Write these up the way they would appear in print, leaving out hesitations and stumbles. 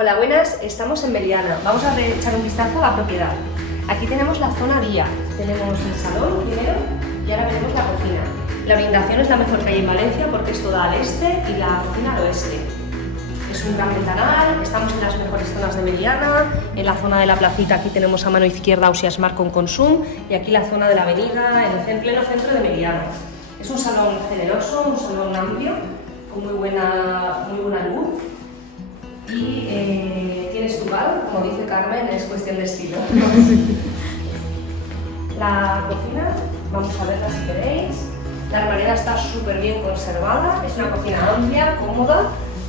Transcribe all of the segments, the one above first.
Hola, buenas, estamos en Meliana. Vamos a echar un vistazo a la propiedad. Aquí tenemos la zona vía, tenemos el salón primero y ahora veremos la cocina. La orientación es la mejor que hay en Valencia porque esto da al este y la cocina al oeste. Es un gran ventanal, estamos en las mejores zonas de Meliana, en la zona de la placita aquí tenemos a mano izquierda Ausiasmar con Consum y aquí la zona de la avenida, en el pleno centro de Meliana. Es un salón generoso, un salón amplio, con muy buena luz. Y tiene estucado, como dice Carmen, es cuestión de estilo. La cocina, vamos a verla si queréis. La armariada está súper bien conservada, es una cocina amplia, cómoda,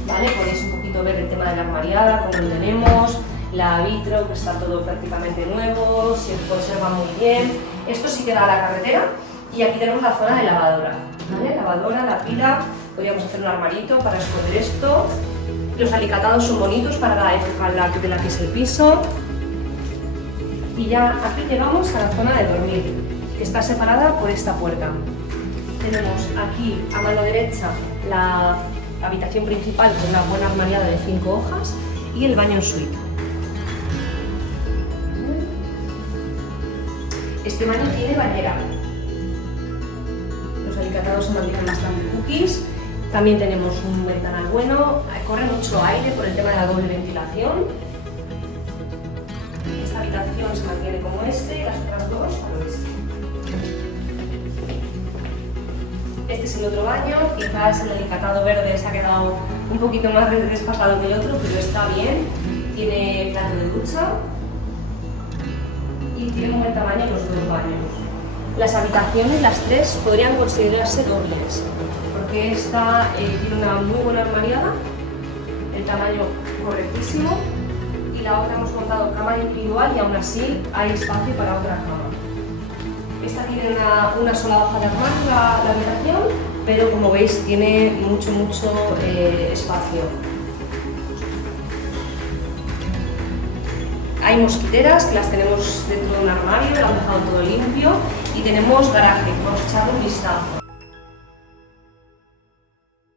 ¿vale? Podéis un poquito ver el tema de la armariada, cómo lo tenemos, la vitro, que está todo prácticamente nuevo, se conserva muy bien. Esto sí que da a la carretera y aquí tenemos la zona de lavadora, ¿vale? Lavadora, la pila, podríamos hacer un armarito para esconder esto. Los alicatados son bonitos para la época de la que es el piso. Y ya aquí llegamos a la zona de dormir, que está separada por esta puerta. Tenemos aquí a mano derecha la habitación principal con una buena armariada de 5 hojas y el baño en suite. Este baño tiene bañera. Los alicatados se mantienen bastante cookies. También tenemos un ventanal bueno, corre mucho aire por el tema de la doble ventilación. Esta habitación se mantiene como este y las otras dos al oeste. Este es el otro baño, quizás el alicatado verde se ha quedado un poquito más desfasado que el otro, pero está bien. Tiene plato de ducha y tiene un buen tamaño los dos baños. Las habitaciones, las tres, podrían considerarse dobles. Porque esta tiene una muy buena armariada, el tamaño correctísimo, y la otra hemos montado cama individual y aún así hay espacio para otra cama. Esta tiene una sola hoja de armario la habitación, pero como veis tiene mucho espacio. Hay mosquiteras que las tenemos dentro de un armario, lo han dejado todo limpio y tenemos garaje, vamos a echar un vistazo.